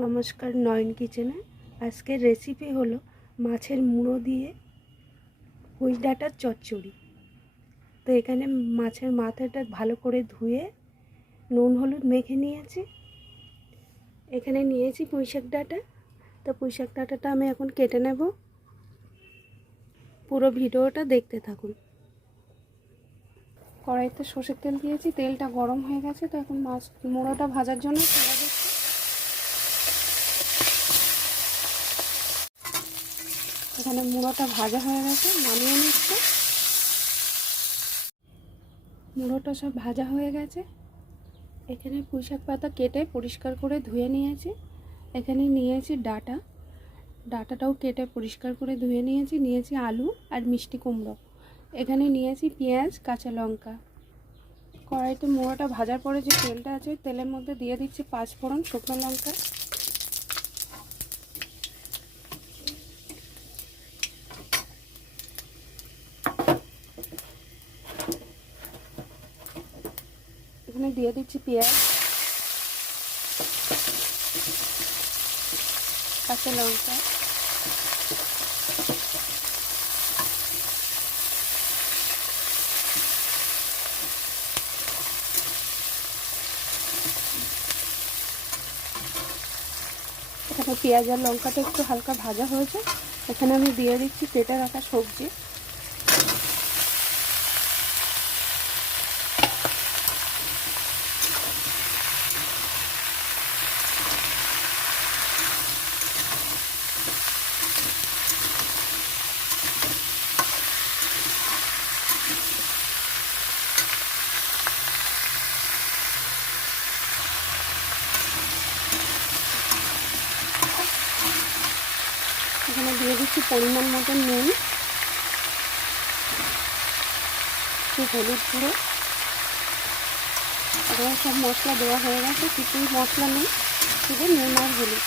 নমস্কার, নয়ন কিচেনে। আজকের রেসিপি হলো মাছের মুড়ো দিয়ে পুঁই ডাঁটার চচ্চড়ি। তো এখানে মাছের মাথাটা ভালো করে ধুয়ে নুন হলুদ মেখে নিয়েছি। এখানে নিয়েছি পুঁইশাক ডাঁটা। তো পুঁইশাক ডাঁটাটা আমি এখন কেটে নেব। পুরো ভিডিওটা দেখতে থাকুন। কড়াইতে সর্ষের তেল দিয়েছি, তেলটা গরম হয়ে গেছে। তো এখন মাছ মুড়োটা ভাজার জন্য ছেড়ে দিচ্ছি। এখানে মুড়োটা ভাজা হয়ে গেছে, নামিয়ে নিচ্ছে। মুড়োটা সব ভাজা হয়ে গেছে। এখানে পুঁইশাক পাতা কেটে পরিষ্কার করে ধুয়ে নিয়েছি। এখানে নিয়েছি ডাঁটাটাও কেটে পরিষ্কার করে ধুয়ে নিয়েছি আলু আর মিষ্টি কুমড়ো। এখানে নিয়েছি পেঁয়াজ, কাঁচা লঙ্কা। কড়াইতে মুড়োটা ভাজার পরে যে তেলটা আছে, তেলের মধ্যে দিয়ে দিচ্ছি 5 ফোড়ন, শুকনো লঙ্কা। এখানে দিয়ে দিচ্ছি পেঁয়াজ, কাঁচা লঙ্কা, এখানে পেঁয়াজ আর লঙ্কাটা একটু হালকা ভাজা হয়েছে। এখানে আমি দিয়ে দিচ্ছি কেটে রাখা সবজি। এখানে দিয়ে দিচ্ছি পরিমাণ মতো নুন, একটু হলুদ গুঁড়ো। এবার সব মশলা দেওয়া হয়ে গেছে, কিছুই মশলা নেই, শুধু নুন আর হলুদ।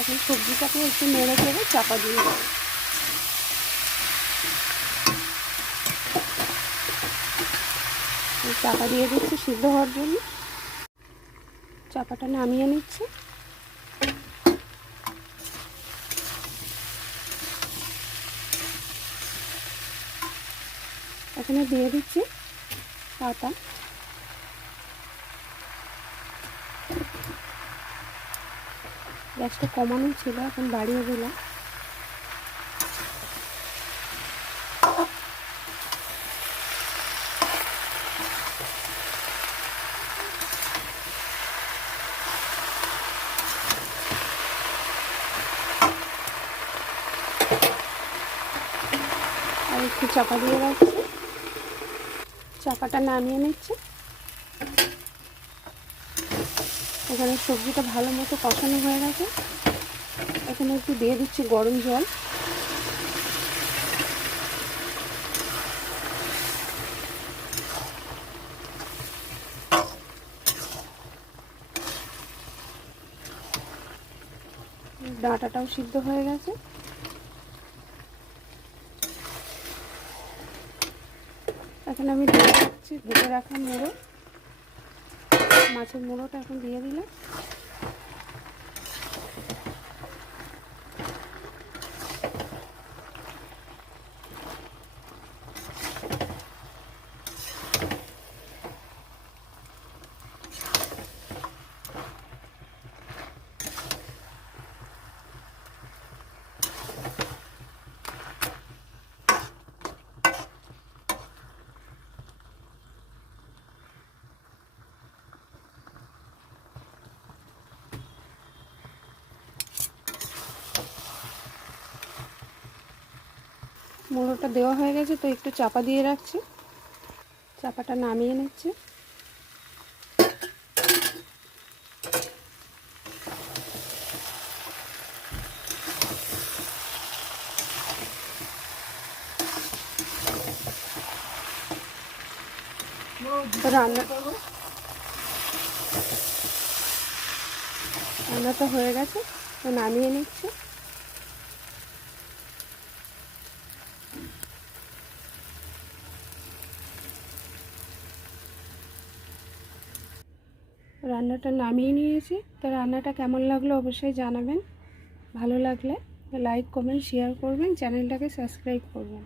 এখন সবজিটাকে একটু নেড়ে চেড়ে চাপা দিয়ে দেবো। চাপা দিয়ে দিচ্ছি সিদ্ধ হওয়ার জন্য। চাপাটা নামিয়ে নিচ্ছি। এখানে দিয়ে দিচ্ছি পাতা। গ্যাসটা কমানো ছিল, এখন বাড়িয়ে দিলাম। আর একটু চাপা দিয়ে রাখছি। চাপাটা নামিয়ে নিচ্ছি। এখানে সবজিটা ভালো মতো কষানো হয়ে গেছে। এখানে একটু দিয়ে দিচ্ছি গরম জল। ডাঁটাটাও সিদ্ধ হয়ে গেছে। এখন আমি দিয়ে দিচ্ছি ভেজে রাখা মুড়ো। মাছের মুড়োটা এখন দিয়ে দিলাম। মুড়োটা দেওয়া হয়ে গেছে, তো একটু চাপা দিয়ে রাখছি। চাপাটা নামিয়ে নিচ্ছি। রান্নাটা হয়ে গেছে, তো নামিয়ে নিচ্ছি। রান্নাটা নামিয়ে নিয়েছি। তো রান্নাটা কেমন লাগলো অবশ্যই জানাবেন। ভালো লাগলে লাইক কমেন্ট শেয়ার করবেন, চ্যানেলটাকে সাবস্ক্রাইব করবেন।